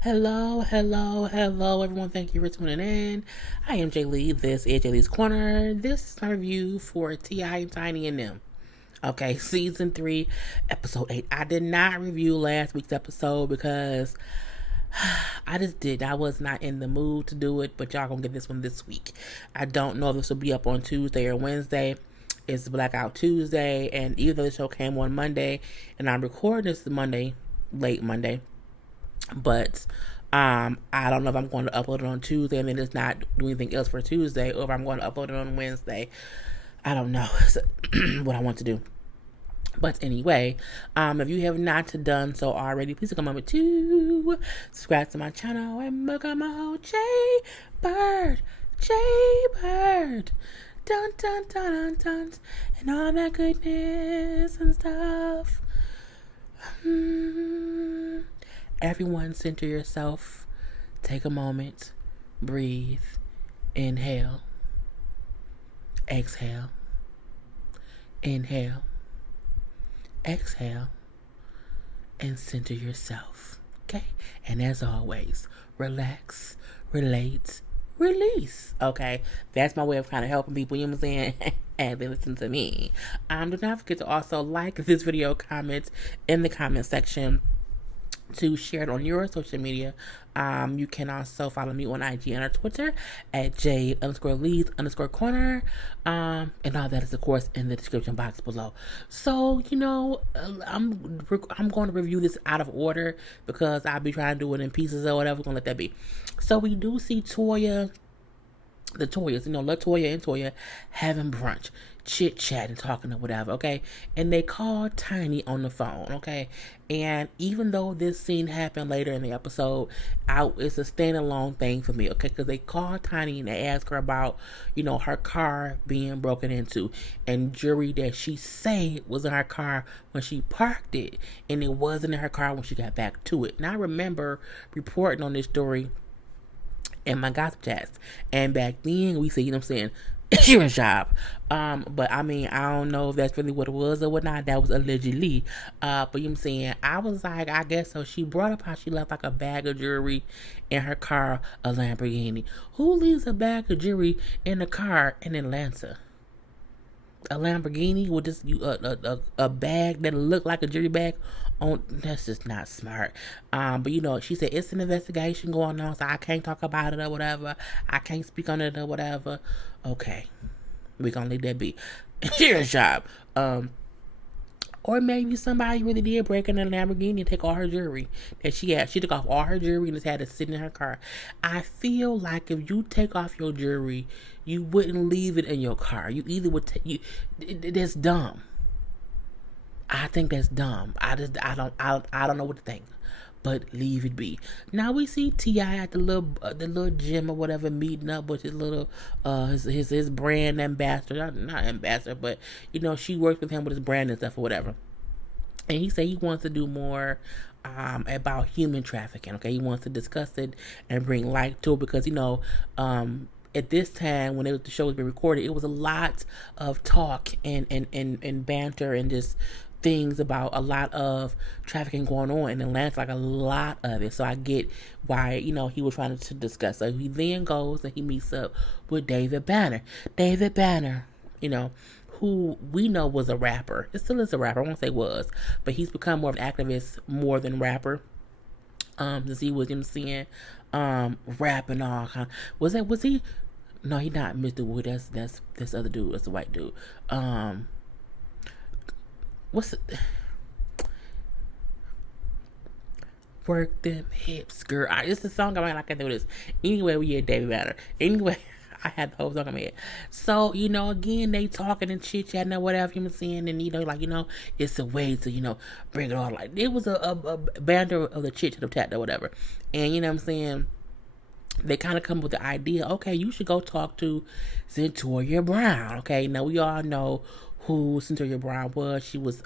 Hello, hello, hello, everyone. Thank you for tuning in. I am Jay Lee. This is JLeesCorner. This is my review for T.I. and Tiny and them. Okay, season 3, episode 8. I did not review last week's episode because I just did. I was not in the mood to do it, but y'all gonna get this one this week. I don't know if this will be up on Tuesday or Wednesday. It's Blackout Tuesday, and either the show came on Monday, and I'm recording this Monday, late Monday. But I don't know if I'm going to upload it on Tuesday and then just not do anything else for Tuesday, or if I'm going to upload it on Wednesday. I don't know what I want to do. But anyway, if you have not done so already, please take a moment to subscribe to my channel and become a whole JayBird, JayBird, dun dun dun dun dun, and all that goodness and stuff. Everyone, center yourself. Take a moment. Breathe. Inhale. Exhale. Inhale. Exhale. And center yourself. Okay? And as always, relax, relate, release. Okay? That's my way of kind of helping people, you know what I'm saying? And they listen to me. Do not forget to also like this video, comment in the comment section, to share it on your social media. You can also follow me on IG and on Twitter at J_Lees_Corner. And all that is, of course, in the description box below. So, I'm going to review this out of order because I'll be trying to do it in pieces or whatever. We're going to let that be. So we do see the Toyas, LaToya and Toya having brunch, chit-chatting, talking or whatever, okay? And they call Tiny on the phone, okay? And even though this scene happened later in the episode, it's a standalone thing for me, okay? Because they call Tiny and they ask her about, her car being broken into, and jewelry that she said was in her car when she parked it, and it wasn't in her car when she got back to it. And I remember reporting on this story in my gossip chats, and back then we said, insurance job. But I don't know if that's really what it was or whatnot. That was allegedly. But I was like, I guess so. She brought up how she left like a bag of jewelry in her car, a Lamborghini. Who leaves a bag of jewelry in a car in Atlanta? A Lamborghini with just a bag that looked like a jewelry bag on? That's just not smart. But she said it's an investigation going on, so I can't talk about it or whatever. I can't speak on it or whatever. Okay, we gonna leave that be. Here's a job. Or maybe somebody really did break in a Lamborghini and take all her jewelry that she had. She took off all her jewelry and just had it sitting in her car. I feel like if you take off your jewelry, you wouldn't leave it in your car. You either would that's dumb. I think that's dumb. I don't know what to think. But leave it be. Now we see T.I. at the little gym or whatever, meeting up with his little his brand ambassador, not ambassador, but she works with him with his brand and stuff or whatever. And he said he wants to do more about human trafficking. Okay, he wants to discuss it and bring light to it because at this time when the show was being recorded, it was a lot of talk and banter and just things about a lot of trafficking going on in Atlanta, like a lot of it. So I get why, he was trying to discuss. So he then goes and he meets up with David Banner. David Banner, who we know was a rapper. It still is a rapper. I won't say was, but he's become more of an activist more than rapper. Since he was seeing rap and all kind. Was he? No, he not Mr. Wood. That's this other dude. That's a white dude. What's it? Work them hips, girl. It's the song I can do this. Anyway, we had David Banner. Anyway, I had the whole song in my head. So, again, they talking and chit chatting or whatever, and it's a way to, bring it all. Like, it was a banter of the chit chat of tat or whatever. And they kind of come with the idea, okay, you should go talk to Centaurea Brown. Okay, now we all know who Centaurea Brown was. She was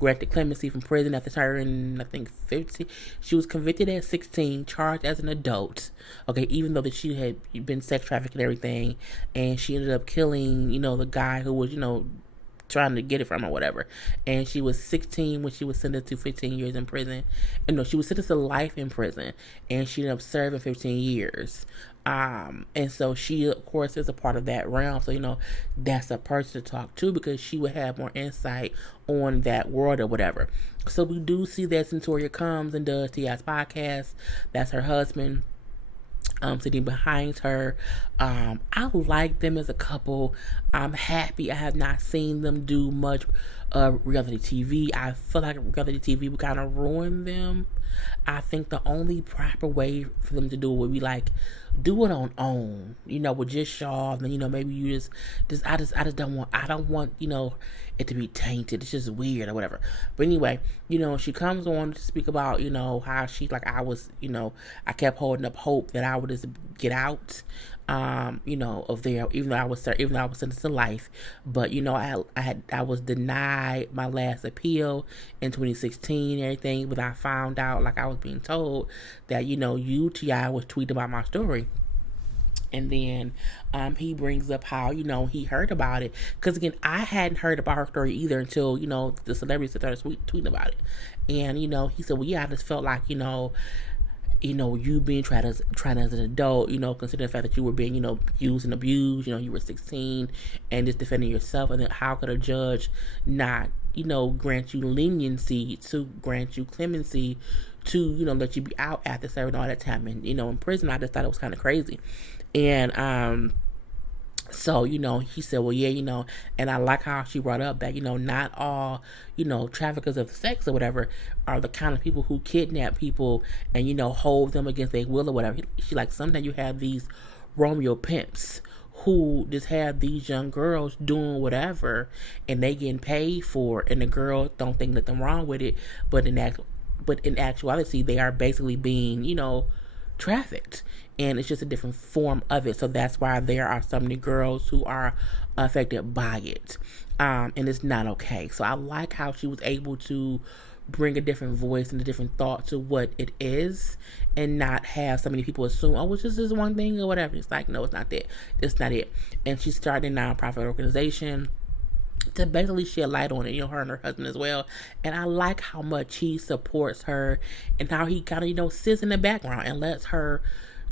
granted clemency from prison after turning, I think, 50. She was convicted at 16, charged as an adult. Okay, even though that she had been sex trafficked and everything, and she ended up killing, the guy who was, trying to get it from or whatever. And she was 16 when she was sentenced to 15 years in prison. And no, she was sentenced to life in prison, and she ended up serving 15 years. And so she, of course, is a part of that realm. So, that's a person to talk to because she would have more insight on that world or whatever. So we do see that Centaurea comes and does T.I.'s podcast. That's her husband. Sitting behind her. I like them as a couple. I'm happy I have not seen them do much reality TV. I feel like reality TV would kind of ruin them. I think the only proper way for them to do it would be like do it on own, with just Shaw, and then maybe you just I just don't want it to be tainted. It's just weird or whatever. But anyway, she comes on to speak about how she like I was I kept holding up hope that I would just get out of there, even though I was sentenced to life. But I was denied my last appeal in 2016 and everything, but I found out, like I was being told, that UTI was tweeting about my story. And then he brings up how, he heard about it. Because, again, I hadn't heard about her story either until, the celebrities started tweeting about it. And, he said, well, yeah, I just felt like, you being tried as an adult, considering the fact that you were being, used and abused, you were 16 and just defending yourself. And then how could a judge not, grant you leniency, to grant you clemency, to, let you be out after serving all that time in prison? I just thought it was kind of crazy. And, so, he said, well, yeah, and I like how she brought up that, not all, traffickers of sex or whatever are the kind of people who kidnap people and, hold them against their will or whatever. She like, sometimes you have these Romeo pimps who just have these young girls doing whatever and they getting paid for it, and the girls don't think nothing wrong with it, but in actuality, they are basically being, trafficked, and it's just a different form of it. So that's why there are so many girls who are affected by it, and it's not okay. So I like how she was able to bring a different voice and a different thought to what it is, and not have so many people assume, oh, it's just this one thing or whatever. It's like, no, it's not that. It's not it. And she started a nonprofit organization to basically shed light on it, her and her husband as well. And I like how much he supports her and how he kind of, sits in the background and lets her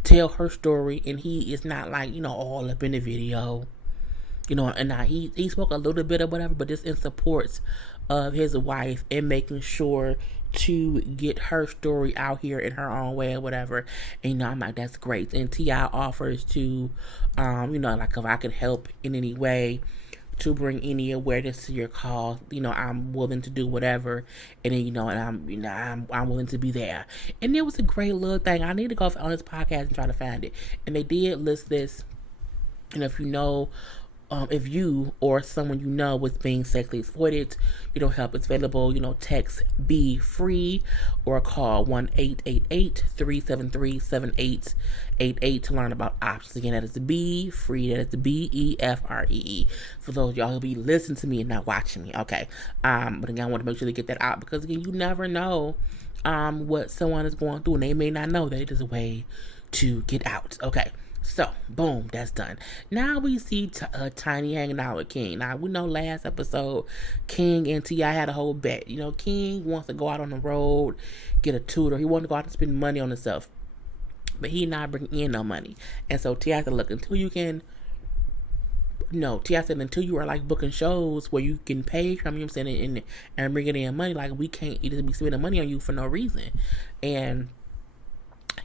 tell her story. And he is not like, all up in the video, and now he spoke a little bit or whatever, but just in support of his wife and making sure to get her story out here in her own way or whatever. And I'm like, that's great. And T.I. offers to, like if I could help in any way to bring any awareness to your cause, I'm willing to do whatever, and then and I'm willing to be there. And it was a great little thing. I need to go on this podcast and try to find it. And they did list this, and if if you or someone was being sexually exploited, help is available. Text Be Free or call 1-888-373-7888 to learn about options. Again, that is Be Free. That is the BEFREE. For those of y'all who be listening to me and not watching me, okay. But again, I want to make sure to get that out because again, you never know what someone is going through, and they may not know that it is a way to get out. Okay. So, boom, that's done. Now we see Tiny hanging out with King. Now, we know last episode, King and T.I. had a whole bet. King wants to go out on the road, get a tutor. He wants to go out and spend money on himself. But he not bringing in no money. And so T.I. said, look, until you are like booking shows where you can pay from, and bringing in money, like we can't just be spending money on you for no reason. And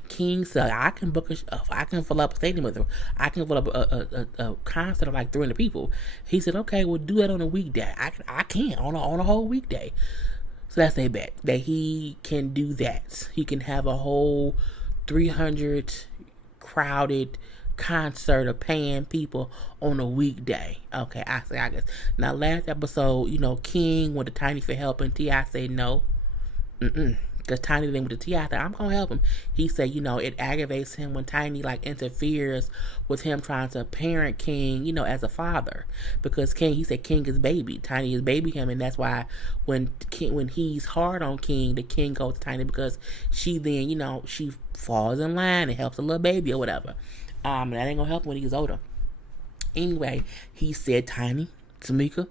King said, I can I can fill up a stadium with her. I can fill up a concert of like 300 people. He said, okay, we'll do that on a weekday. I can on a whole weekday. So that's a bet that he can do that. He can have a whole 300 crowded concert of paying people on a weekday. Okay, I guess. Now last episode, King went to Tiny for help, and T.I. said no. Because Tiny then with the T.I. said, I'm going to help him. He said, it aggravates him when Tiny interferes with him trying to parent King, as a father. Because he said King is baby. Tiny is baby him, and that's why when he's hard on King, the King goes to Tiny because she then, she falls in line and helps a little baby or whatever. And that ain't going to help when he's older. Anyway, he said, Tiny, Tamika,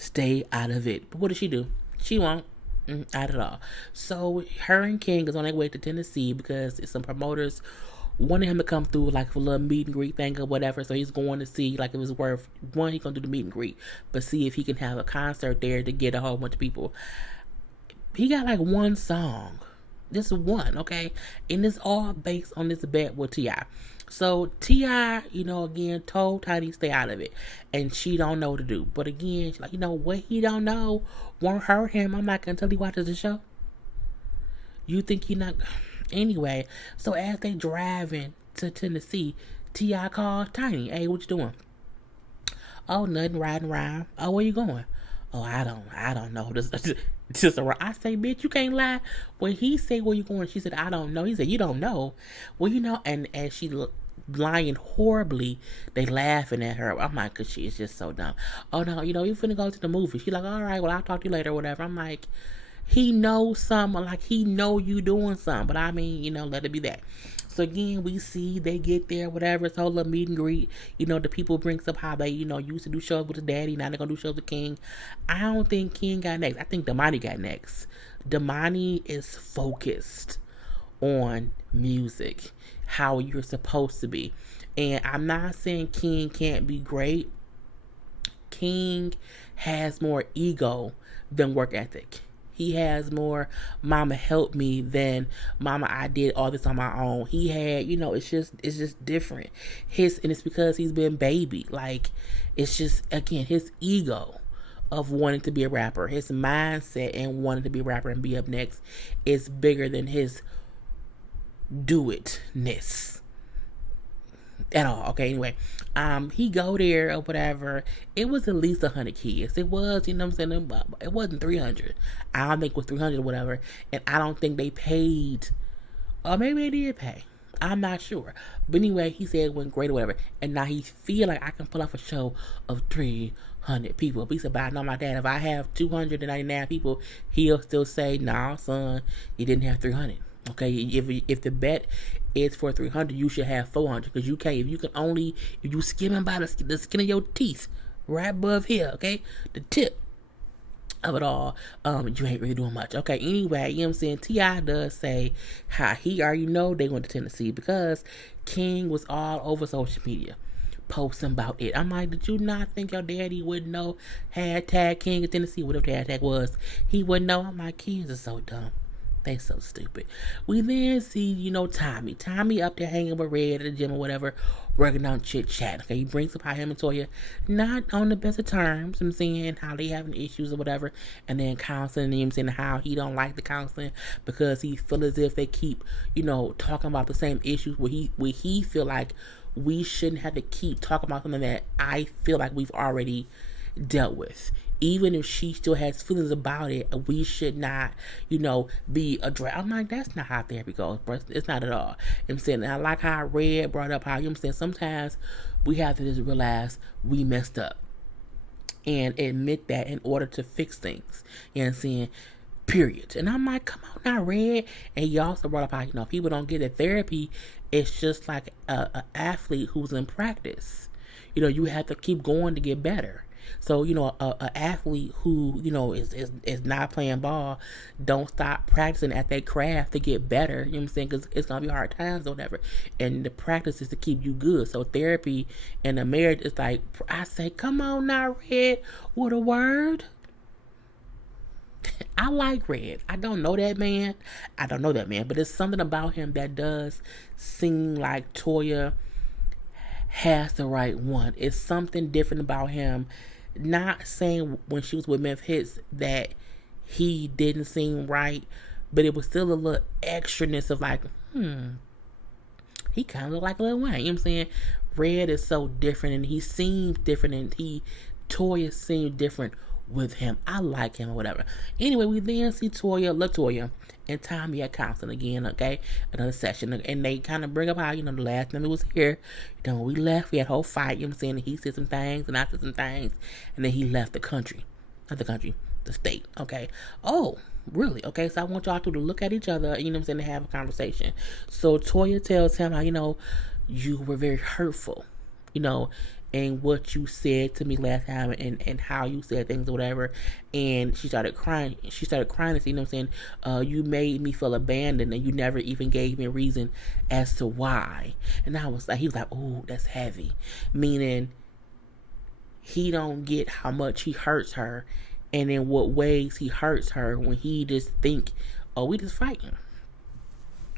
Stay out of it. But what does she do? She won't. Not at all. So her and King is on their way to Tennessee because some promoters wanted him to come through like a little meet and greet thing or whatever. So he's going to see like it was worth one. He's gonna do the meet and greet, but see if he can have a concert there to get a whole bunch of people. He got like one song. This one, okay? And it's all based on this bet with T.I. So T.I., again, told Tiny stay out of it. And she don't know what to do. But again, she's like, what he don't know won't hurt him. I'm not going to tell he watches the show. You think he not... Anyway, so as they driving to Tennessee, T.I. calls Tiny. Hey, what you doing? Oh, nothing, riding around. Oh, where you going? Oh, I don't know. Just around. I say, bitch, you can't lie. When he said where you going, she said, I don't know. He said, you don't know. Well, and as she lying horribly, they laughing at her. I'm like, cause she is just so dumb. Oh no, you finna go to the movie. She's like, all right, well, I'll talk to you later or whatever. I'm like, he knows something, like he know you doing something, but I mean, let it be that. So again, we see they get there, whatever. It's a whole little meet and greet. The people brings up how they, used to do shows with his daddy. Now they're going to do shows with King. I don't think King got next. I think Damani got next. Damani is focused on music, how you're supposed to be. And I'm not saying King can't be great. King has more ego than work ethic. He has more mama help me than mama I did all this on my own. He had, it's just different. And it's because he's been baby. Like, it's just, again, his ego of wanting to be a rapper, his mindset and wanting to be a rapper and be up next is bigger than his do-it-ness at all. Okay, anyway, he go there or whatever. It was at least 100 kids. It was, what I'm saying, it wasn't 300. I don't think it was 300 or whatever, and I don't think they paid, or maybe they did pay. I'm not sure, but anyway, he said it went great or whatever, and now he feel like I can pull off a show of 300 people. But he said, but I know my dad, if I have 299 people, he'll still say, nah, son, you didn't have 300. Okay, if the bet is for 300, you should have 400, because you can't. If you skimming by the skin of your teeth, right above here, okay, the tip of it all, you ain't really doing much. Okay, anyway, what I'm saying, T.I. does say how he already know they went to Tennessee because King was all over social media posting about it. I'm like, did you not think your daddy would know hashtag King of Tennessee, whatever the hashtag was? He wouldn't know. I'm like, kids are so dumb. They so stupid. We then see, Tommy. Tommy up there hanging with Red at the gym or whatever, working on chit chat. Okay, he brings up how him and Toya not on the best of terms. I'm saying how they having issues or whatever, and then counseling him, saying how he don't like the counseling because he feel as if they keep, talking about the same issues where he feel like we shouldn't have to keep talking about something that I feel like we've already dealt with. Even if she still has feelings about it, we should not, be addressed. I'm like, that's not how therapy goes, bro. It's not at all. I'm saying, I like how Red brought up how, I'm saying, sometimes we have to just realize we messed up and admit that in order to fix things. You know what I'm saying? Period. And I'm like, come on now, Red. And he also brought up how, people don't get that therapy. It's just like a athlete who's in practice. You have to keep going to get better. So, a athlete who, is not playing ball, don't stop practicing at that craft to get better. You know what I'm saying? Because it's going to be hard times or whatever. And the practice is to keep you good. So therapy and a marriage is like, I say, come on now, Red. What a word. I like Red. I don't know that man. But it's something about him that does seem like Toya has the right one. It's something different about him. Not saying when she was with Memphis Hits that he didn't seem right, but it was still a little extraness of like, he kind of looked like Lil Wayne. You know what I'm saying? Red is so different, and he seems different, and Toya seems different with him. I like him or whatever. Anyway, we then see LaToya, and Tommy at counseling again, okay? Another session. And they kind of bring up how, the last time he was here, when we left, we had a whole fight, you know what I'm saying? He said some things, and I said some things, and then he left the country. Not the country, the state, okay? Oh, really? Okay, so I want y'all to look at each other, you know what I'm saying, to have a conversation. So Toya tells him how, you were very hurtful, and what you said to me last time, and how you said things or whatever. And she started crying. She started crying and saying, you know what I'm saying, you made me feel abandoned, and you never even gave me a reason as to why. And I was like, he was like, oh, that's heavy. Meaning, he don't get how much he hurts her, and in what ways he hurts her when he just think, oh, we just fighting.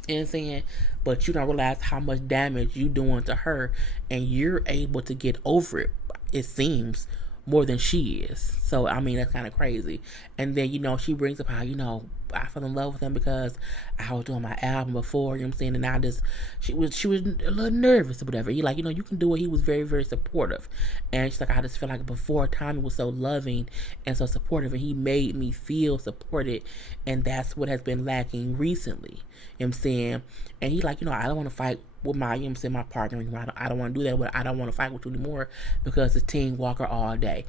You know what I'm saying? But you don't realize how much damage you doing to her, and you're able to get over it, it seems, more than she is. So, I mean, that's kind of crazy. And then, she brings up how, I fell in love with him because I was doing my album before, you know what I'm saying? And I just, she was a little nervous or whatever. He like, you can do it. He was very, very supportive. And she's like, I just feel like before, Tommy was so loving and so supportive, and he made me feel supported. And that's what has been lacking recently. You know what I'm saying? And he's like, I don't want to fight with my, my partner anymore. I don't want to do that. I don't want to fight with you anymore because it's Team Walker all day.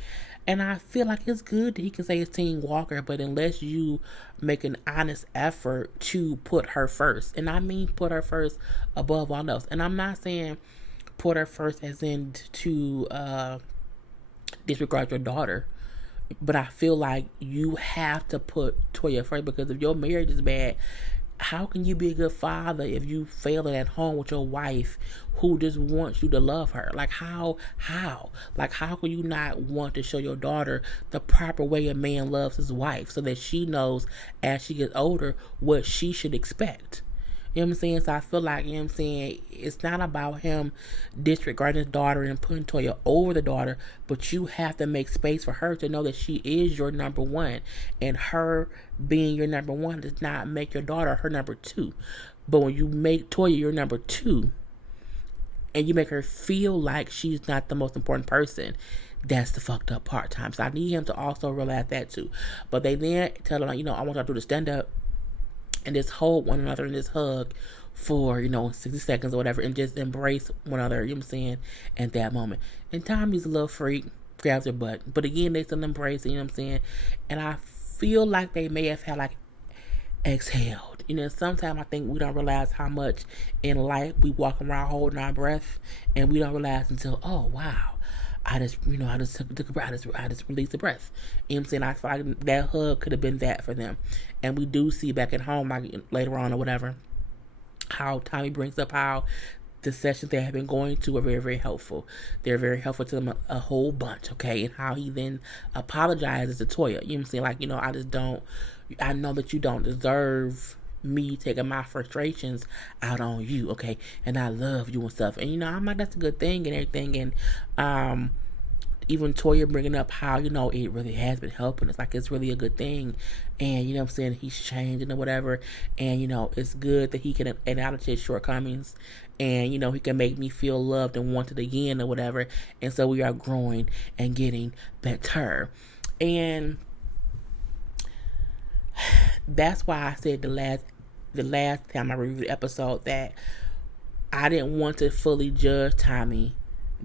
And I feel like it's good that he can say it's Team Walker, but unless you make an honest effort to put her first, and I mean put her first above all else. And I'm not saying put her first as in to disregard your daughter, but I feel like you have to put Toya first, because if your marriage is bad, how can you be a good father if you fail it at home with your wife who just wants you to love her? Like how can you not want to show your daughter the proper way a man loves his wife, so that she knows as she gets older what she should expect? You know what I'm saying? So I feel like, it's not about him disregarding his daughter and putting Toya over the daughter, but you have to make space for her to know that she is your number one. And her being your number one does not make your daughter her number two. But when you make Toya your number two, and you make her feel like she's not the most important person, that's the fucked up part time. So I need him to also realize that too. But they then tell him, I want y'all to do the stand up and just hold one another in this hug for, 60 seconds or whatever, and just embrace one another, you know what I'm saying, at that moment. And Tommy's a little freak, grabs her butt. But again, they still embrace it, you know what I'm saying? And I feel like they may have had, exhaled. Sometimes I think we don't realize how much in life we walk around holding our breath, and we don't realize until, oh, wow. I just took a breath. I just released the breath. You know what I'm saying? I feel like that hug could have been that for them. And we do see back at home, later on or whatever, how Tommy brings up how the sessions they have been going to are very, very helpful. They're very helpful to them a whole bunch, okay? And how he then apologizes to Toya. You know what I'm saying? I know that you don't deserve me taking my frustrations out on you, okay? And I love you and stuff. And I'm like, that's a good thing and everything. And even Toya bringing up how, it really has been helping. It's like, it's really a good thing. And, you know what I'm saying, he's changing or whatever. And, it's good that he can acknowledge his shortcomings. And, he can make me feel loved and wanted again or whatever. And so we are growing and getting better. And that's why I said the last time I reviewed the episode that I didn't want to fully judge Tommy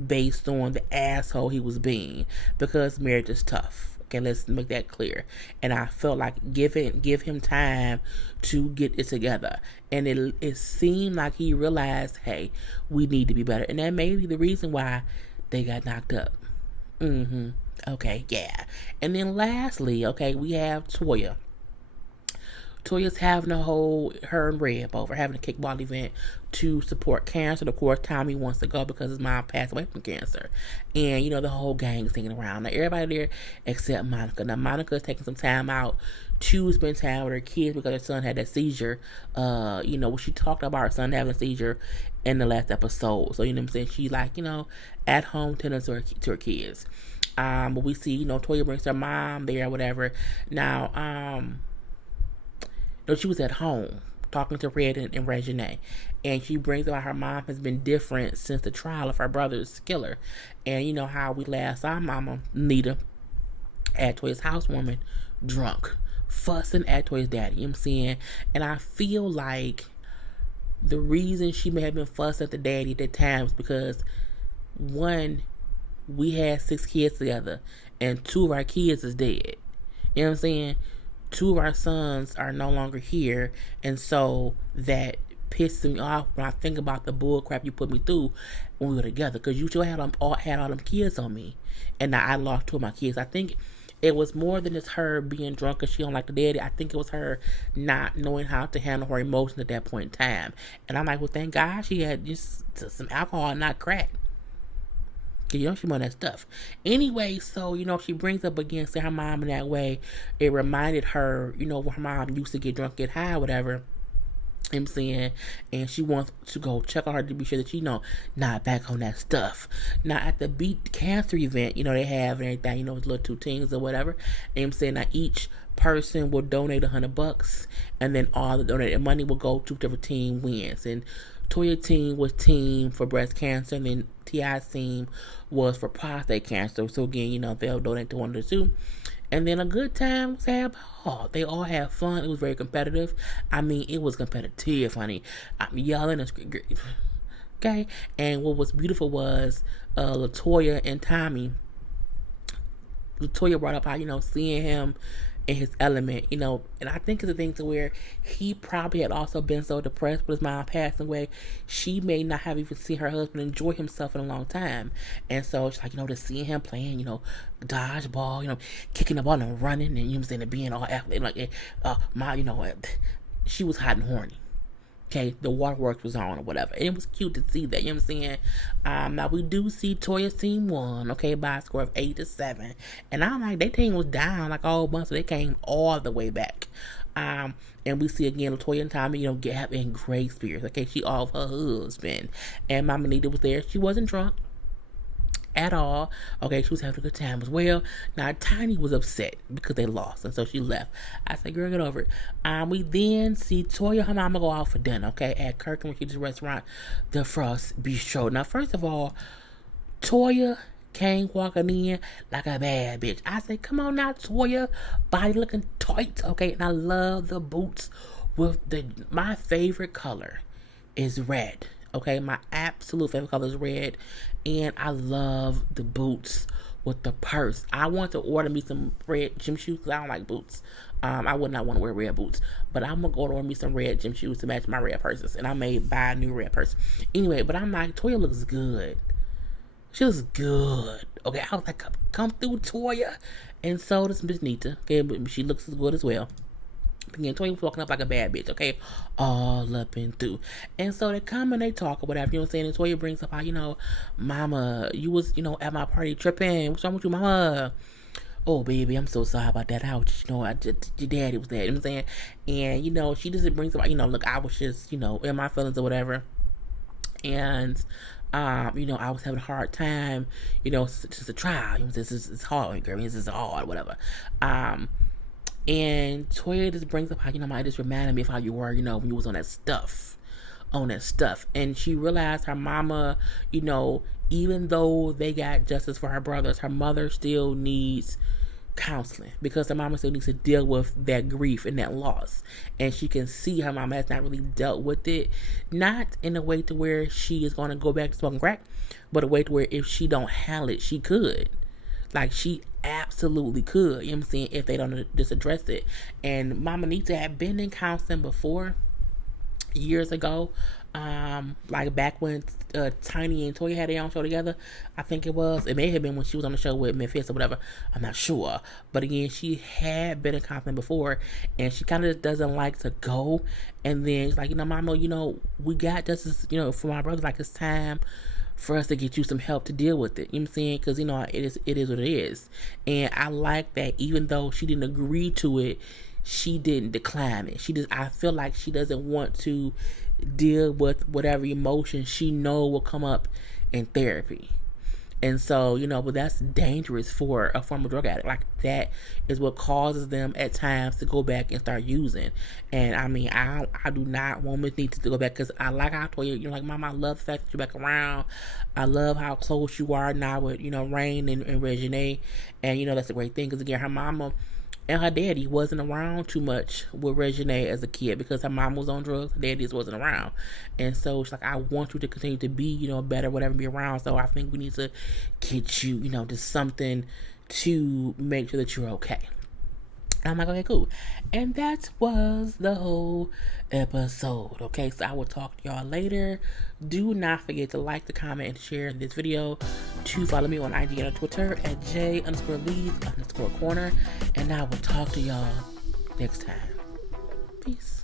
based on the asshole he was being, because marriage is tough. Okay, let's make that clear. And I felt like give him time to get it together. And it seemed like he realized, hey, we need to be better. And that may be the reason why they got knocked up. Okay, yeah. And then lastly, okay, we have Toya. Toya's having her and Red both are having a kickball event to support cancer. Of course, Tommy wants to go because his mom passed away from cancer. And, the whole gang is singing around. Now, everybody there except Monica. Now, Monica is taking some time out to spend time with her kids because her son had that seizure. When she talked about her son having a seizure in the last episode. So, you know what I'm saying? She's like, at home tending to her kids. But we see, Toya brings her mom there or whatever. Now, she was at home talking to Red and Regine, and she brings up how her mom has been different since the trial of her brother's killer. And how we last saw Mama Nita at Toya's housewarming, drunk, fussing at Toya's daddy. You know what I'm saying? And I feel like the reason she may have been fussing at the daddy at that time was because, one, we had 6 kids together, and 2 of our kids is dead. You know what I'm saying? 2 of our sons are no longer here, and so that pisses me off when I think about the bull crap you put me through when we were together. Because you still had all them kids on me. And now I lost 2 of my kids. I think it was more than just her being drunk because she don't like the daddy. I think it was her not knowing how to handle her emotions at that point in time. And I'm like, well, thank God she had just some alcohol and not crack. Cause she want that stuff. Anyway, so, she brings up again, say her mom in that way. It reminded her, when her mom used to get drunk, get high, whatever. I'm saying, and she wants to go check on her to be sure that not back on that stuff. Now at the Beat Cancer event, they have and everything, it's little 2 teams or whatever. And I'm saying that each person will donate $100, and then all the donated money will go to whichever team wins. And Toya team was team for breast cancer, and then T.I.'s team was for prostate cancer. So again, they'll donate to one of the 2. And then a good time was had. They all had fun. It was very competitive. I mean, it was competitive, honey. I'm yelling and screaming. Okay? And what was beautiful was LaToya and Tommy. LaToya brought up how, seeing him in his element, and I think it's a thing to where he probably had also been so depressed with his mom passing away, she may not have even seen her husband enjoy himself in a long time. And so it's like, to seeing him playing, dodgeball, kicking the ball and running, and and being all athletic, like she was hot and horny. Okay, the waterworks was on or whatever. And it was cute to see that, now we do see Toya's team won, okay, by a score of 8-7. And I'm like, their team was down like a whole bunch, so they came all the way back. And we see again LaToya and Tommy, have in great spirits. Okay, she off her husband. And Mama Nita was there. She wasn't drunk at all. Okay, she was having a good time as well. Now Tiny was upset because they lost, and so she left. I said, girl, get over it. We then see Toya, her mama, go out for dinner, okay, at Kirkland restaurant, the Frost Bistro. Now, first of all, Toya came walking in like a bad bitch. I said, come on now, Toya, body looking tight, okay, and I love the boots with my favorite color is red. Okay, my absolute favorite color is red, and I love the boots with the purse. I want to order me some red gym shoes because I don't like boots. I would not want to wear red boots, but I'm gonna go order me some red gym shoes to match my red purses, and I may buy a new red purse. Anyway, but I'm like, Toya looks good. She looks good. Okay, I was like, come through, Toya, and so does Miss Nita. Okay, but she looks as good as well. Again, Toya was walking up like a bad bitch, okay? All up and through. And so they come and they talk or whatever, you know what I'm saying? And Toya brings up how, Mama, you was, at my party tripping. What's wrong with you, Mama? Oh, baby, I'm so sorry about that. Ouch. Your daddy was there, you know what I'm saying? And, she just brings up, look, I was just, in my feelings or whatever. And, I was having a hard time, it's just a trial. This is hard, girl. This is hard, whatever. And Toya just brings up how, it just reminded me of how you were, when you was on that stuff. And she realized her mama, even though they got justice for her brothers, her mother still needs counseling because her mama still needs to deal with that grief and that loss. And she can see her mama has not really dealt with it, not in a way to where she is going to go back to smoking crack, but a way to where if she don't handle it, she could. Like, she absolutely could, you know what I'm saying, if they don't just address it. And Mama Nita had been in counseling before, years ago, like back when Tiny and Toya had their own show together. I think it may have been when she was on the show with Memphis or whatever, I'm not sure. But again, she had been in counseling before, and she kind of doesn't like to go. And then she's like, Mama, we got justice, for my brother, like, it's time for us to get you some help to deal with it. You know what I'm saying? Because, it is what it is. And I like that even though she didn't agree to it, she didn't decline it. I feel like she doesn't want to deal with whatever emotion she know will come up in therapy. And so, but that's dangerous for a former drug addict. Like, that is what causes them at times to go back and start using. And I mean, I do not want Miss Nita to go back because I like how I told you, like, Mama, I love the fact that you're back around. I love how close you are now with, Rain and Regine. And, that's a great thing because, again, her mama and her daddy wasn't around too much with Regine as a kid because her mom was on drugs, her daddy just wasn't around. And so it's like, I want you to continue to be, better, whatever, be around. So I think we need to get you, just something to make sure that you're okay. I'm like, okay, cool. And that was the whole episode. Okay, so I will talk to y'all later. Do not forget to like, to comment, and share this video. To follow me on IG and on Twitter at J_Lees_Corner. And I will talk to y'all next time. Peace.